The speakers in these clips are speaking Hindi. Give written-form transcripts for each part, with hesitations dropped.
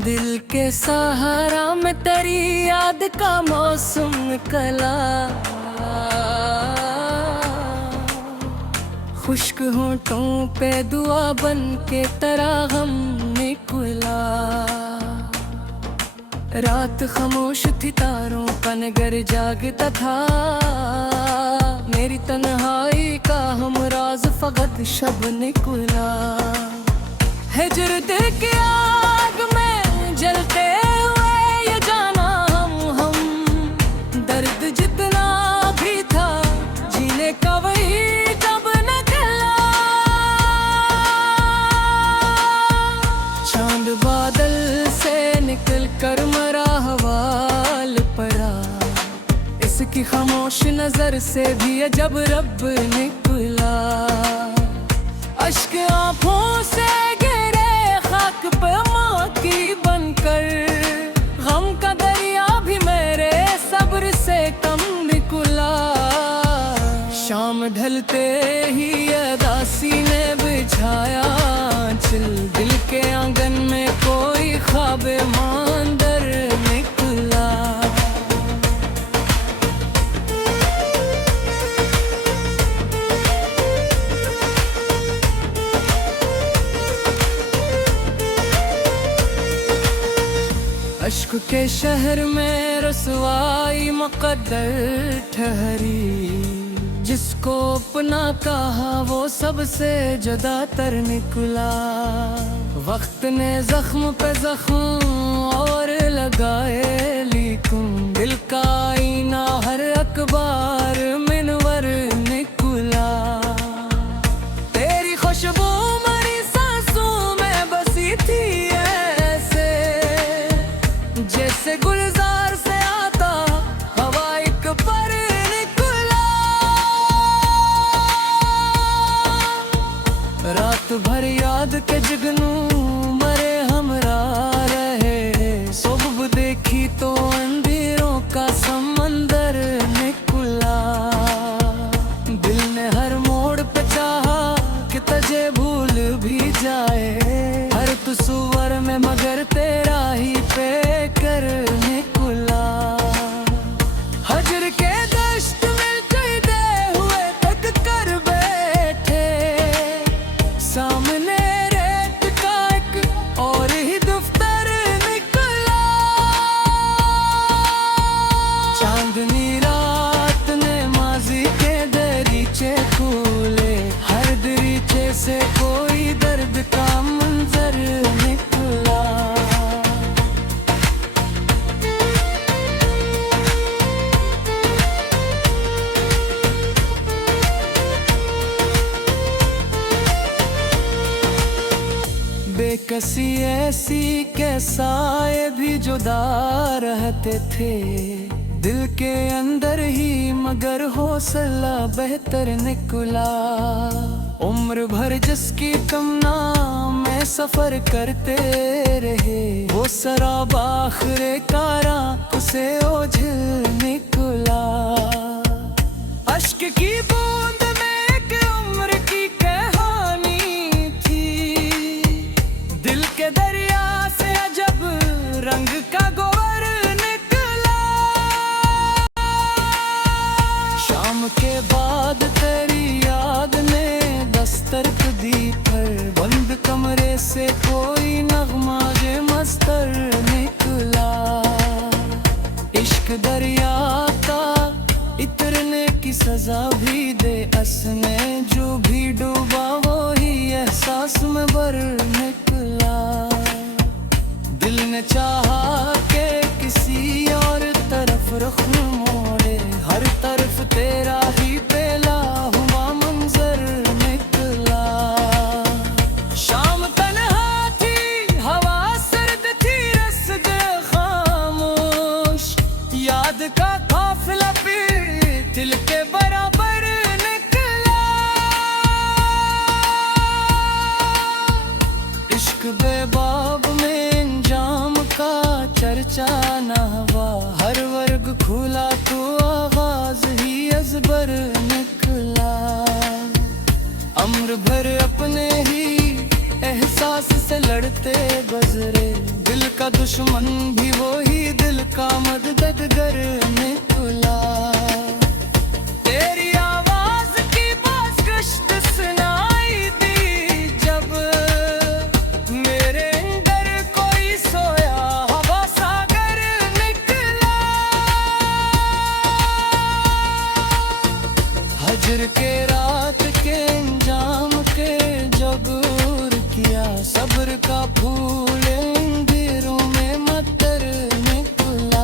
दिल के सहारा में तेरी याद का मौसम निकला, खुश्क होंठों पे दुआ बन के तेरा गम निकला। रात खामोश थी, तारों का नगर जागता था, मेरी तन्हाई का हमराज फकत शब निकला। हिजर दिल की आग में जलते हुए ये जाना हम दर्द जितना भी था जीने का वही कब निकला। चांद बादल से निकल कर मरा हवाल परा, इसकी खामोश नजर से भी जब रब निकला। अश्क आंखों से गिरे खाक पे माँ की बनकर, गम का दरिया भी मेरे सब्र से कम निकला। शाम ढलते ही अदासी ने बिछाया चिल, दिल के आंगन में कोई ख्वाब मांदर निकला। अश्क के शहर में रसवाई मुक़द्दर ठहरी, जिसको अपना कहा वो सबसे जुदा तर निकला। वक्त ने जख्म पे जख्म और लगाए, लेकिन दिल का आईना हर अखबार मिनवर निकला। तेरी खुशबू मरी सांसों में बसी थी ऐसे, जैसे गुलजार से आता हवा एक पर निकला। रात भर याद के जुगनू मरे हमरा रहे, सुबह देखी तो अंधेरों का समंदर निकला। दिल ने हर मोड़ पे चाहा कि तुझे भूल भी जाए, हर तस्वर में मगर तेरा ही पे कर निकला। हजर के दश्त में चलते हुए तक कर बैठे, सामने रेत का एक और ही दफ्तर निकला। चांदनी रात ने माजी के दरीचे खोले, हर दरीचे से कोई दर्द का मंजर निकला। बेकसी ऐसी के साए भी जुदा रहते थे, दिल के अंदर ही मगर हौसला बेहतर निकला। उम्र भर जिसकी तमन्ना में सफर करते रहे, वो शराब आखिरे कारा उसे ओझल निकला। अश्क की बूंद में एक उम्र की कहानी थी, दिल के दरिया से अजब रंग का गोबर निकला। शाम के बाद तेरी याद ने दस्तक दी, पर बंद कमरे से कोई नगमा जे मस्तर निकला। इश्क दरिया का इतरने की सजा भी का दुश्मन भी वही दिल का मददगार निकला। तेरी आवाज की बाज़गश्त सुनाई दी जब मेरे अंदर कोई सोया हवा सागर निकला। हजर के रात के अंजाम के जबूर किया, सब्र का फूल अंधेरों में मतर निकला।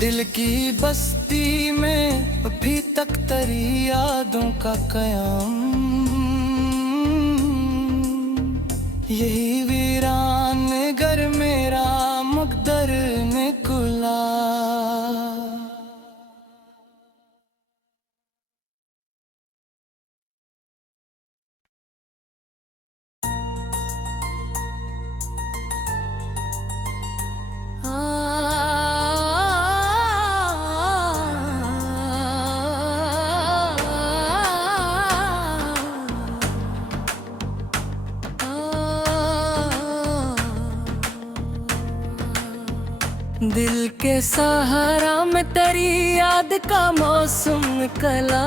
दिल की बस्ती में अभी तक तेरी यादों का कयाम, यही वीरान घर मेरा मुक़द्दर निकला। दिल के सहारा में तेरी याद का मौसम निकला।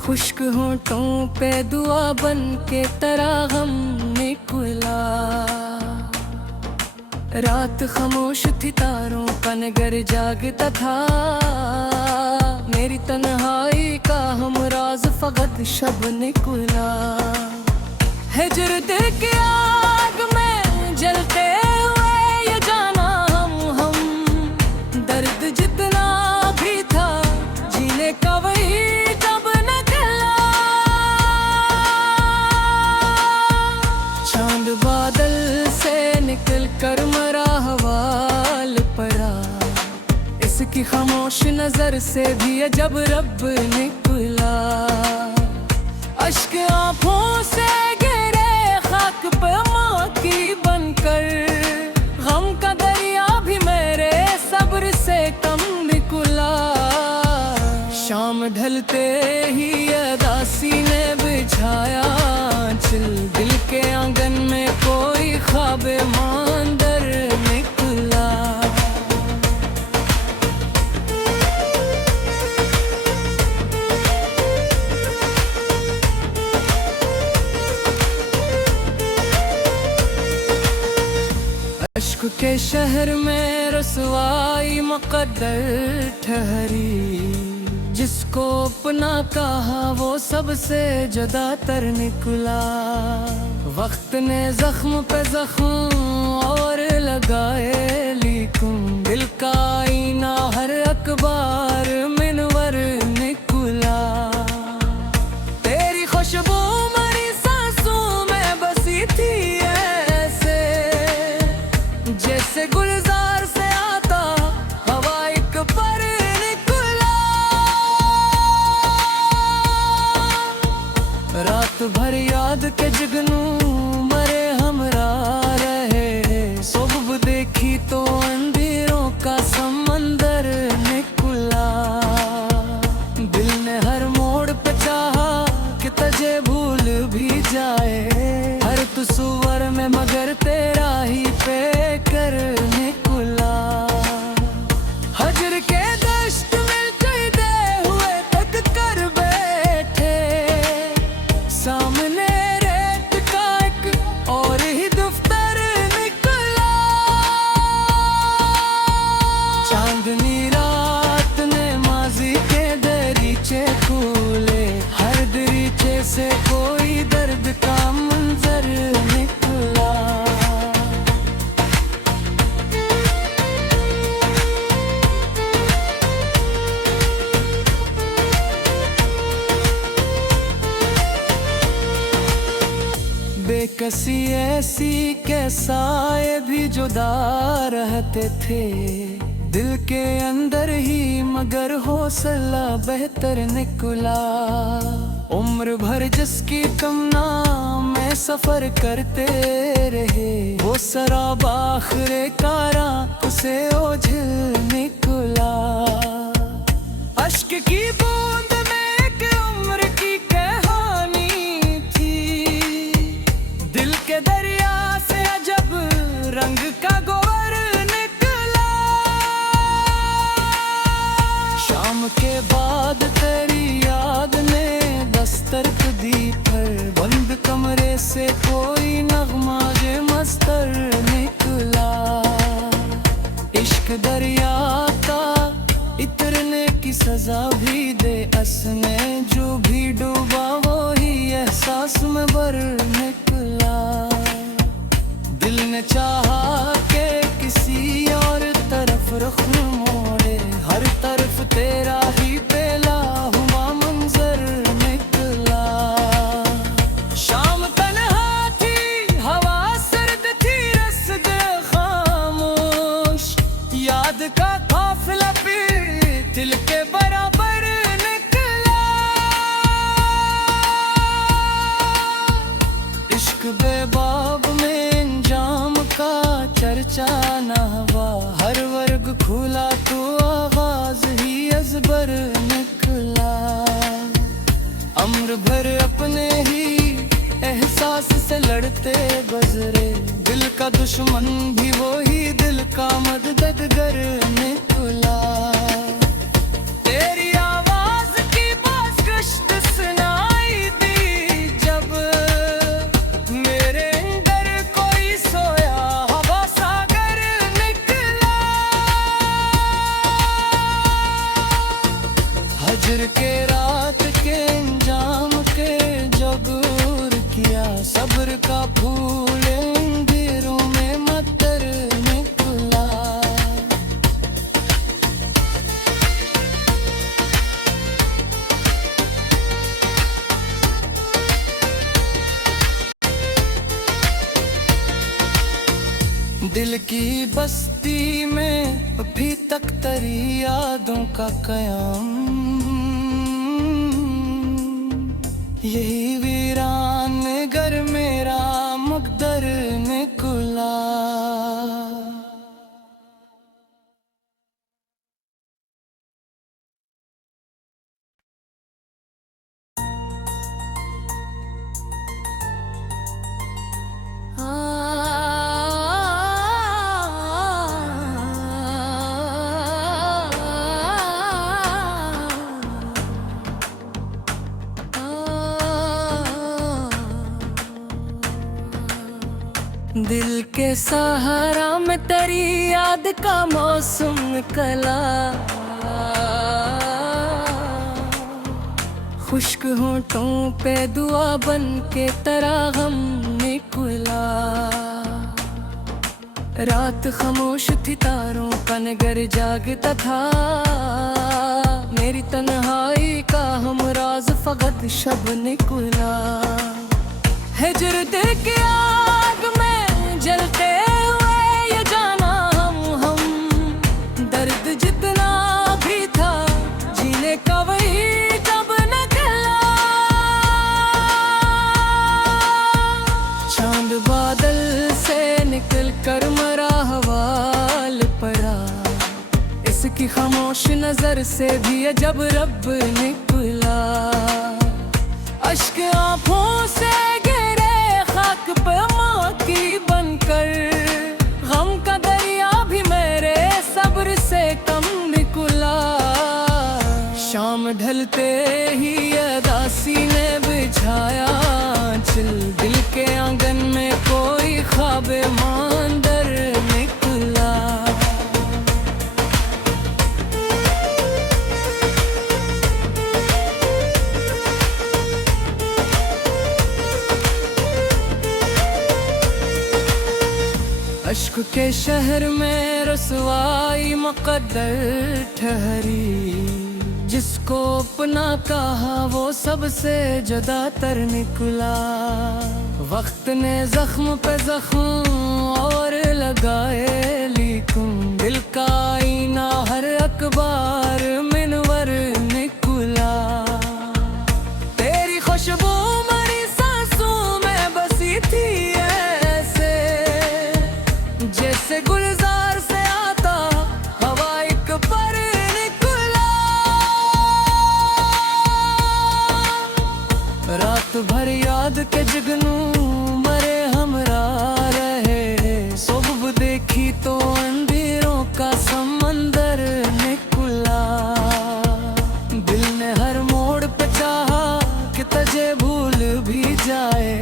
खुश्क होंठों पे दुआ बन के तेरा गम निकला। रात खामोश थी, तारों का नगर जागता था। मेरी तन्हाई का हमराज फकत शब निकला। हिजर दिल की आग में जलते हुए ये जाना हम दर्द जितना भी था जीने का वही जब निकला। चांद बादल से निकल कर मरा हवाल परा, इसकी खामोश नजर से भी जब रब निकला। अश्क आंखों से खाक पे माँ की बनकर, गम का दरिया भी मेरे सब्र से कम निकला। शाम ढलते ही अदासी ने बिछाया चिल, दिल के आंगन में कोई ख्वाबे मांदर निकला। इश्क के शहर में रसवाई मुक़द्दर ठहरी, जिसको अपना कहा वो सबसे जुदा तर निकला। वक्त ने जख्म पे जख्म और लगाए, लेकिन दिल का आईना हर अखबार मिनवर निकला। तेरी खुशबू मेरी सांसों में बसी थी ऐसे, जैसे गुलजार से आता हवा एक पर निकला। रात भर याद के जुगनू मरे हमरा रहे, सुबह देखी तो अंधेरों का समंदर निकला। दिल ने हर मोड़ पे चाहा कि तुझे भूल भी जाए, हर तस्वर में मगर तेरा ही पे कर निकला। हजर के दश्त में चलते हुए तक कर बैठे, सामने रेत का एक और ही दफ्तर निकला। चांदनी रात ने माजी के दरीचे खोले, हर दरीचे से कोई दर्द का मंजर निकला। बेकसी ऐसी के साए भी जुदा रहते थे, दिल के अंदर ही मगर हौसला बेहतर निकला। उम्र भर जिसकी तमन्ना में सफर करते रहे, वो शराब आखिर कारा उसे ओझल निकला। अश्क की बूंद में एक उम्र की कहानी थी, दिल के दरिया से अजब रंग का गोबर निकला। शाम के बाद तेरी याद ने दस्तक दी, पर बंद कमरे से कोई नगमा जे मस्तर निकला। इश्क दरिया का इतरने की सजा भी दे, असने जो भी डूबा वो ही एहसास में भर निकला। दिल ने चाहा के किसी और तरफ रुख मोड़े, हर तरफ तेरा ही पेला हुआ मंजर निकला। शाम तन्हा थी, हवा सर्द थी, रस्ते खामोश, याद का काफिला भी दिल के बराबर निकला। इश्क बेबाब में इंजाम का चर्चा न हुआ, हर वर्ग खुला तो आवाज ही अजबर निकला। अम्र भर अपने ही एहसास से लड़ते गुजरे, दिल का दुश्मन भी वो ही दिल का मददगार निकला। तेरी आवाज की बाज़गश्त सुनाई दी जब मेरे अंदर कोई सोया हवा सागर निकला। हजर के रात के इंजाम के जबूर किया, सब्र का फूल अंधेरों में मतर निकला। दिल की बस्ती में अभी तक तेरी यादों का कयाम, यही वीरान घर मेरा मुकद्दर निकला। दिल के सहारा में तेरी याद का मौसम निकला। खुश्क होंठों पे दुआ बन के तेरा गम निकला। रात खामोश थी, तारों का नगर जागता था, मेरी तन्हाई का हमराज फकत शब निकला। हिजर दिल की आग में जलते हुए ये जाना हम दर्द जितना भी था जीने का वही जब निकला। चांद बादल से निकल कर मरा हवाल पड़ा, इसकी खामोश नजर से भी जब रब निकला। अश्क आंखों से गिरे खाक पे माँ की बनकर, गम का दरिया भी मेरे सब्र से कम निकला। शाम ढलते ही अदासी ने बिछाया चिल, दिल के आंगन में कोई ख्वाब मांदर निकला। अश्क के शहर में रसवाई मुक़द्दर ठहरी, जिसको अपना कहा वो सबसे जुदा तर निकला। वक्त ने जख्म पे जख्म और लगाए, लेकिन दिल का आईना हर अखबार मिनवर निकला। तेरी भर याद के जुगनू मरे हमरा रहे। सुबह देखी तो अंधेरों का समंदर निकला। दिल ने हर मोड़ पे चाहा कि तुझे भूल भी जाए।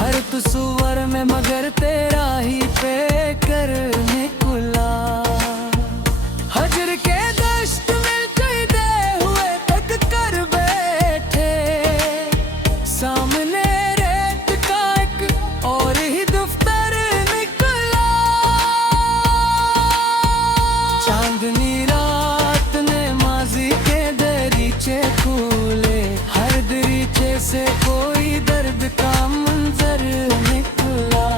हर तस्वर में मगर तेरा ही पे कर निकला। हजर के दश्त में चलते हुए तक कर बैठे। सामने रेत का एक और ही दफ्तर निकला। चांदनी रात ने माजी के दरीचे खोले। हर दरीचे से कोई दर्द का मंजर निकला।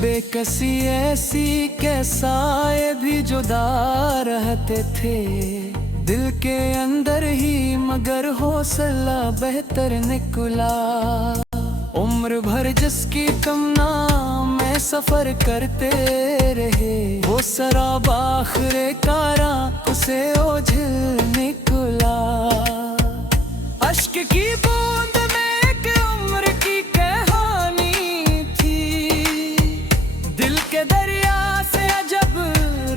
बेकसी ऐसी के साए भी जुदा रहते थे दिल के अंदर ही, मगर हौसला बेहतर निकला। उम्र भर जिसकी तमन्ना में सफर करते रहे, वो शराब आखिरे कारा उसे ओझल निकला। अश्क की बूंद में एक उम्र की कहानी थी। दिल के दरिया से अजब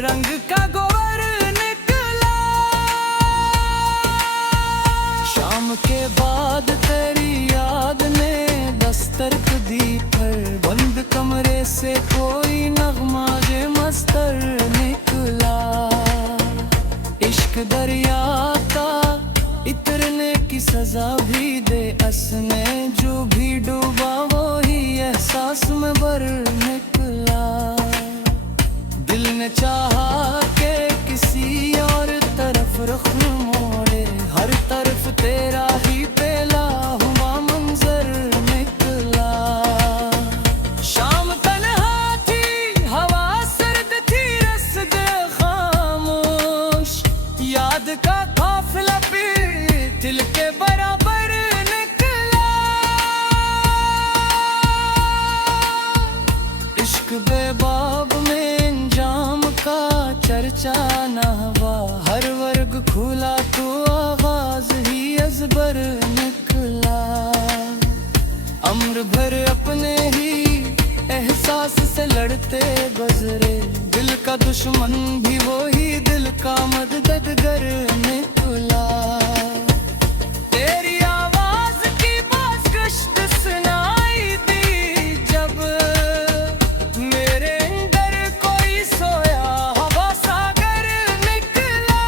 रंग का गोबर निकला। शाम के बाद तेरी याद ने दस्तक दी पर बंद कमरे से कोई नगमा जे मस्तर निकला। इश्क दरिया का इतरने की सजा भी दे असने, जो भी डूबा वो ही एहसास में भर निकला। दिल ने चाहा के किसी और तरफ रुख मोड़े, हर तरफ तेरा ही पेला हुआ मंजर निकला। शाम तन्हा थी, हवा सर्द थी, रस्द खामोश। याद का काफिला भी दिल के बराबर निकला। इश्क बेबाब में इंजाम का चर्चा न हुआ। हर वर्ग खुला तो आवाज ही अजबर निकला। अम्र भर अपने ही एहसास से लड़ते गुजरे। दिल का दुश्मन भी वो ही, दिल का मददगार निकला। तेरी आवाज की पेशकश सुनाई दी जब मेरे अंदर कोई सोया हवा सागर निकला।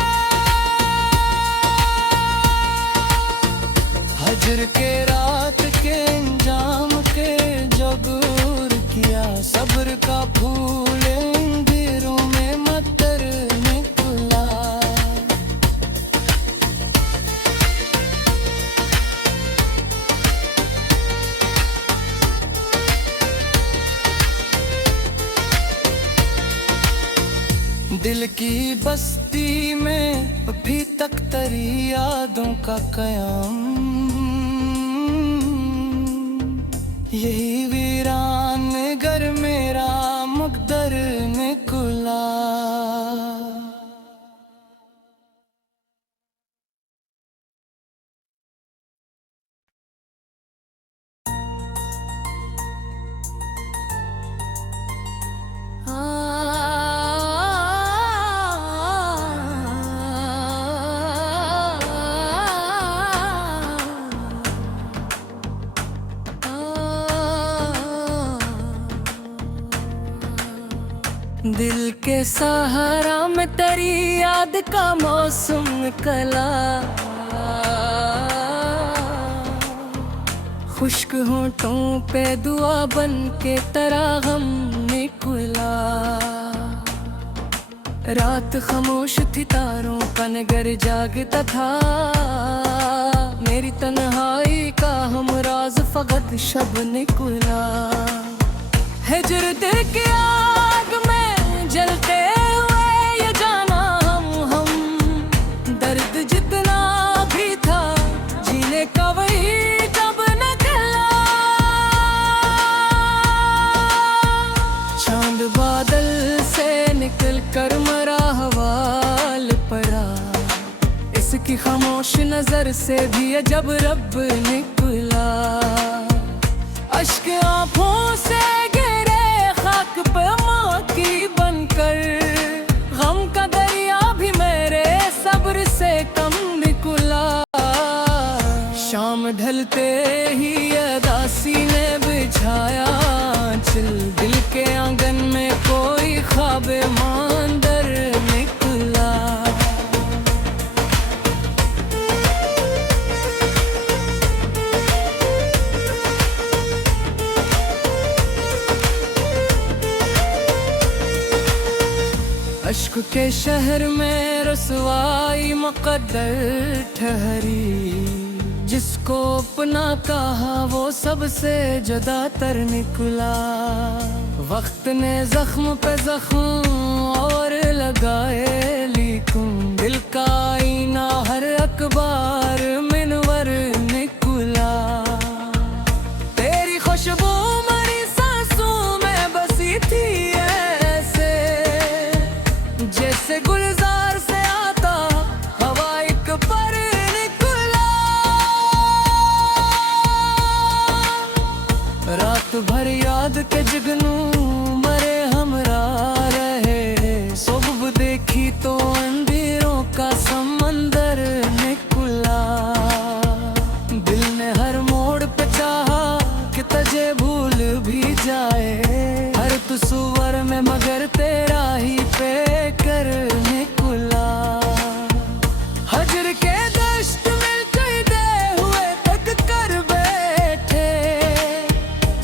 हजर के रात के इंजाम के जगूर किया। सब्र का फूल अंधेरों में मतर निकला। दिल की बस्ती में अभी तक तेरी यादों का कयाम। यही वीरान घर मेरा मुकद्दर निकला। दिल के सहारा में तेरी याद का मौसम निकला। खुश्क होंठों पे दुआ बन के तेरा गम निकला। रात खामोश थी, तारों का नगर जागता था। मेरी तन्हाई का हमराज फकत शब निकला। हिजर दिल की आग में जलते हुए ये जाना हम दर्द जितना भी था जीने का वही जब निकला। घर से भी जब रब निकला। अश्क आंखों से गिरे खाक पे माँ की बनकर, गम का दरिया भी मेरे सब्र से कम निकला। शाम ढलते ही अदासी ने बिछाया चिल, दिल के आंगन में कोई ख्वाबे मांदर निकला। अश्क के शहर में रसवाई मुक़द्दर ठहरी, जिसको अपना कहा वो सबसे जुदा तर निकला। वक्त ने जख्म पे जख्म और लगाए, लेकिन दिल का आईना हर अखबार मिनवर निकला। तेरी खुशबू मरी सांसों में बसी थी ऐसे, जैसे गुलजार से आता हवा एक पर निकला। रात भर याद के जुगनू मरे हमरा रहे, सुबह देखी तो अंधेरों का समंदर निकला। दिल ने हर मोड़ पे चाहा कि तुझे भूल भी जाए, हर तस्वर में मगर तेरा ही पे कर निकला। हजर के दश्त में कहते हुए तक कर बैठे,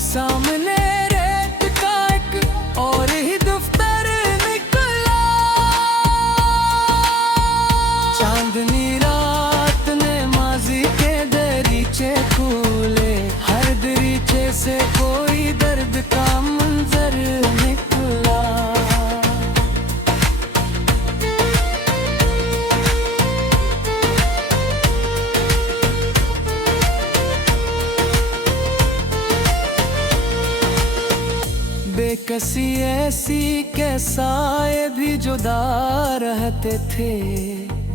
सामने रेत का एक और ही दफ्तर निकला। चांदनी रात ने माजी के दरीचे खोले, हर दरीचे से कोई दर्द का मंजर निकला। बेकसी ऐसी के साए भी जुदा रहते थे,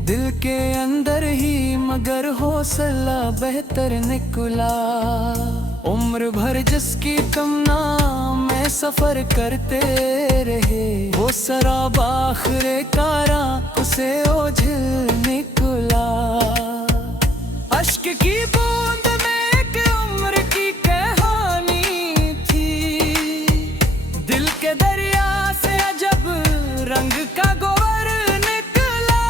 दिल के अंदर ही मगर हौसला बेहतर निकला। उम्र भर जिसकी तमन्ना में सफर करते रहे, वो शराब आखिरे कारा उसे ओझल निकला। अश्क की बूंद में एक उम्र की कहानी थी, दिल के दरिया से अजब रंग का गोबर निकला।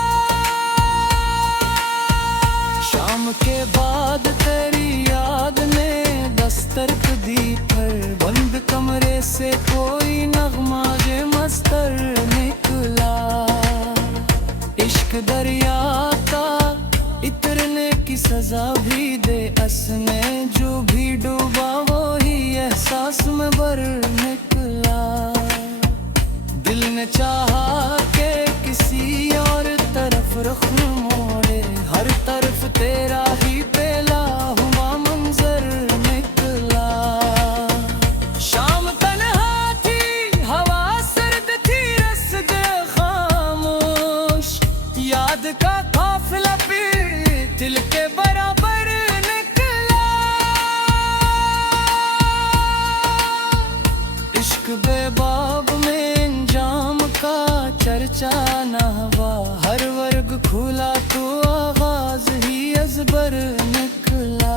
शाम के बाद तेरी याद ने दस्तक दी, पर बंद कमरे से कोई नगमा जे मस्तर निकला। इश्क दरिया का इतरने की सजा भी दे, असने जो भी डूबा वो ही एहसास में भर निकला। दिल ने चाहा के किसी और तरफ रुख मोड़े, हर तरफ तेरा ही पेला हुआ मंजर निकला। शाम तन्हा थी, हवा सर्द थी, रस्ते खामोश, याद का काफिला भी दिल के बराबर निकला। इश्क बेबाब में इंजाम का चर्चा न हुआ, हर वर्ग खुला तो आगाज ही अजबर निकला।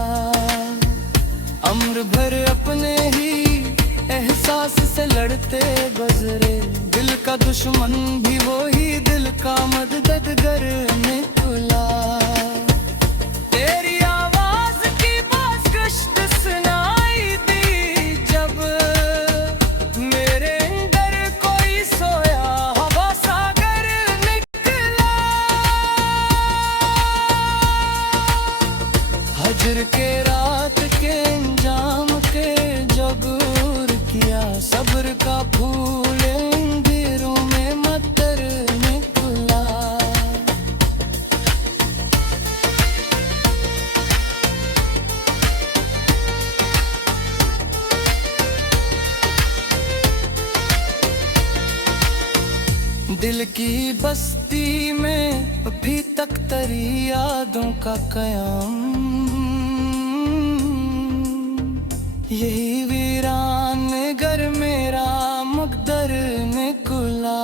अम्र भर अपने ही एहसास से लड़ते गुजरे, दिल का दुश्मन भी वो ही दिल का मददगार निकला। तेरी आवाज की पेशकश सुनाई दी जब मेरे अंदर कोई सोया हवा सागर निकला। हजर के रात के इंजाम के जबूर किया, सब्र का फूल अंधेरों में मतर निकला। दिल की बस्ती में अभी तक तेरी यादों का कयाम, यही वीरान घर मेरा मुकद्दर निकला।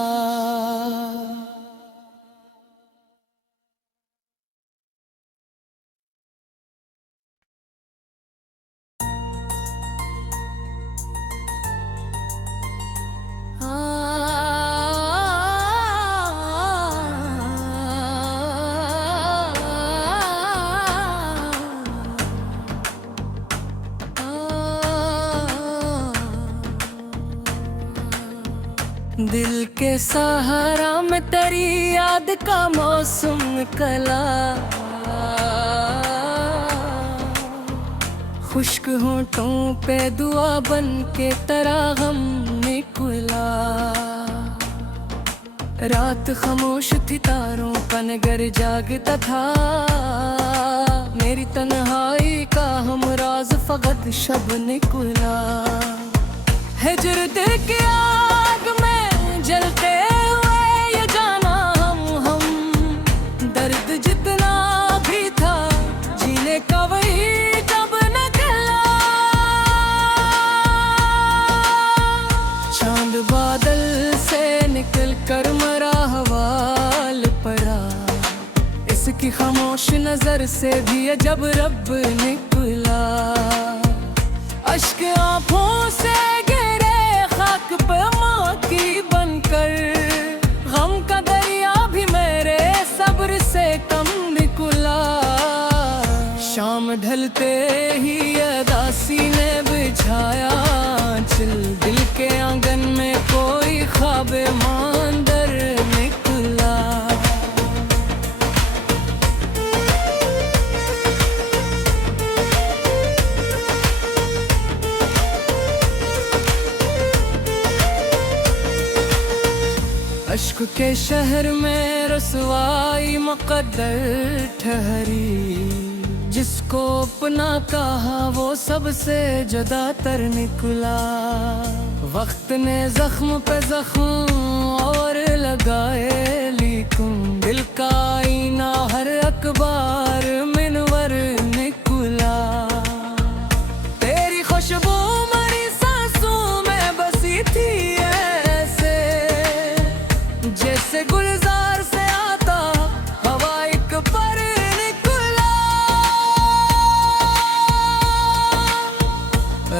दिल के सहारा में तेरी याद का मौसम निकला, खुश्क होंठों पे दुआ बन के तेरा गम निकला। रात खामोश थी तारों का नगर जागता था, मेरी तन्हाई का हम राज फकत शब निकला। हिजर दिल की आग में जलते हुए ये जाना हम दर्द जितना भी था जीने का वही जब निकला। चांद बादल से निकल कर मरा हवाल परा, इसकी खामोश नजर से भी जब रब निकला। अश्क आँखों से खाक पे माकी बनकर, गम का दरिया भी मेरे सब्र से कम निकला। शाम ढलते ही अदासी ने बिछाया चिल, दिल के आंगन में कोई ख्वाबे मांदर निकला। अश्क के शहर में रसवाई मुकद्दर ठहरी, जिसको अपना कहा वो सबसे जुदा तर निकला। वक्त ने जख्म पे जख्म और लगाए, लेकिन दिल का आईना हर अखबार मिनवर निकला। तेरी खुशबू मरी सांसों में बसी थी ऐसे, जैसे गुलजार से आता हवा एक पर निकला।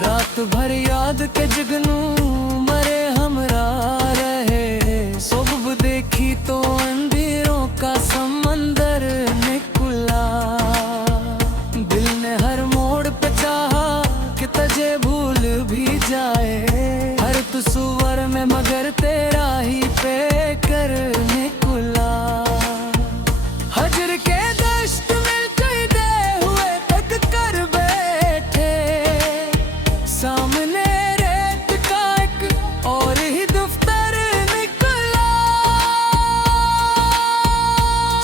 रात भर याद के जुगनू मरे हमरा रहे, सुबह देखी तो अंधेरों का समंदर निकला। दिल ने हर मोड़ पे चाहा कि तुझे भूल भी जाए, हर तस्वर में मगर तेरा ही पे कर निकला। हजर के दश्त में कईदे हुए तक कर बैठे, सामने रेत का एक और ही दफ्तर निकला।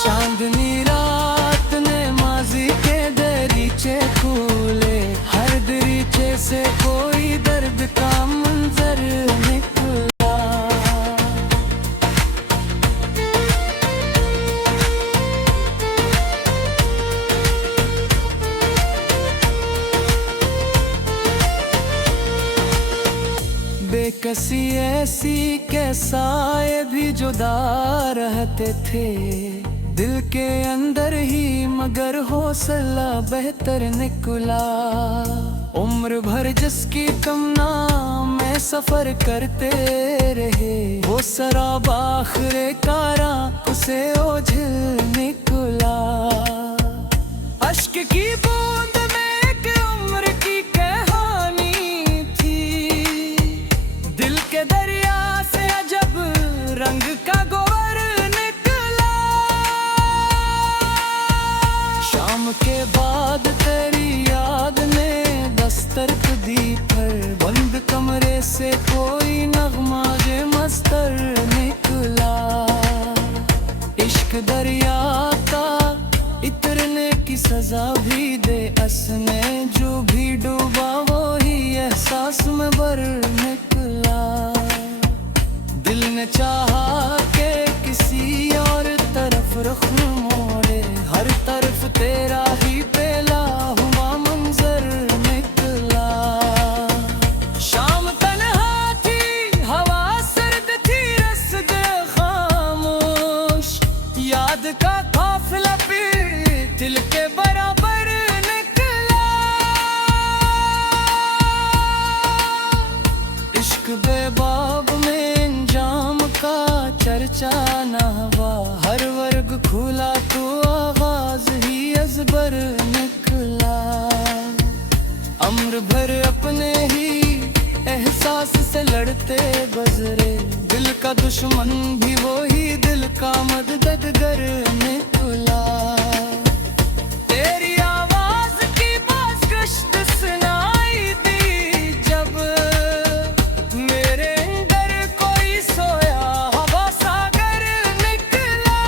चांदनी रात ने माजी के दरीचे खोले, हर दरीचे से कोई दर्द का मंजर निकला। बेकसी ऐसी कैसा ये भी जुदा रहते थे, दिल के अंदर ही मगर हौसला बेहतर निकला। उम्र भर जिसकी तमन्ना में सफर करते रहे, वो शराब आखिरे कारा उसे ओझल निकला। अश्क की बूंद में एक उम्र की कहानी थी, दिल के दरिया से अजब रंग का गोबर निकला। शाम के बाद तेरी याद ने दस्तक दी, पर बंद कमरे से कोई नगमा जे मस्तर निकला। इश्क दरिया का इतरने की सजा भी दे, असने जो भी डूबा वो ही एहसास में भर निकला। दिल ने चाहा के किसी और तरफ रुख बेबाब में इंजाम का चर्चा न हुआ, हर वर्ग खुला तो आवाज ही अजबर निकला। अम्र भर अपने ही एहसास से लड़ते गुजरे, दिल का दुश्मन भी वो ही दिल का मददगार निकला। तेरी आवाज की पेशकश सुनाई दी जब मेरे अंदर कोई सोया हवा सागर निकला।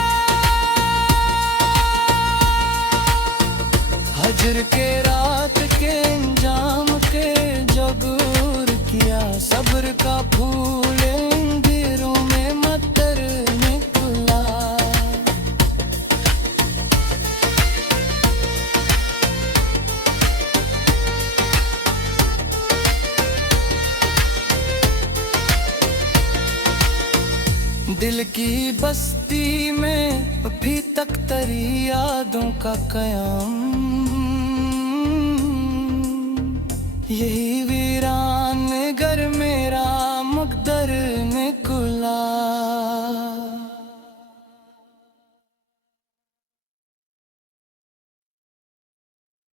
हजर के रात के इंजाम के जगूर किया, सब्र का फूल अंधेरों में मतर निकला। दिल की बस्ती में अभी तक तेरी यादों का कयाम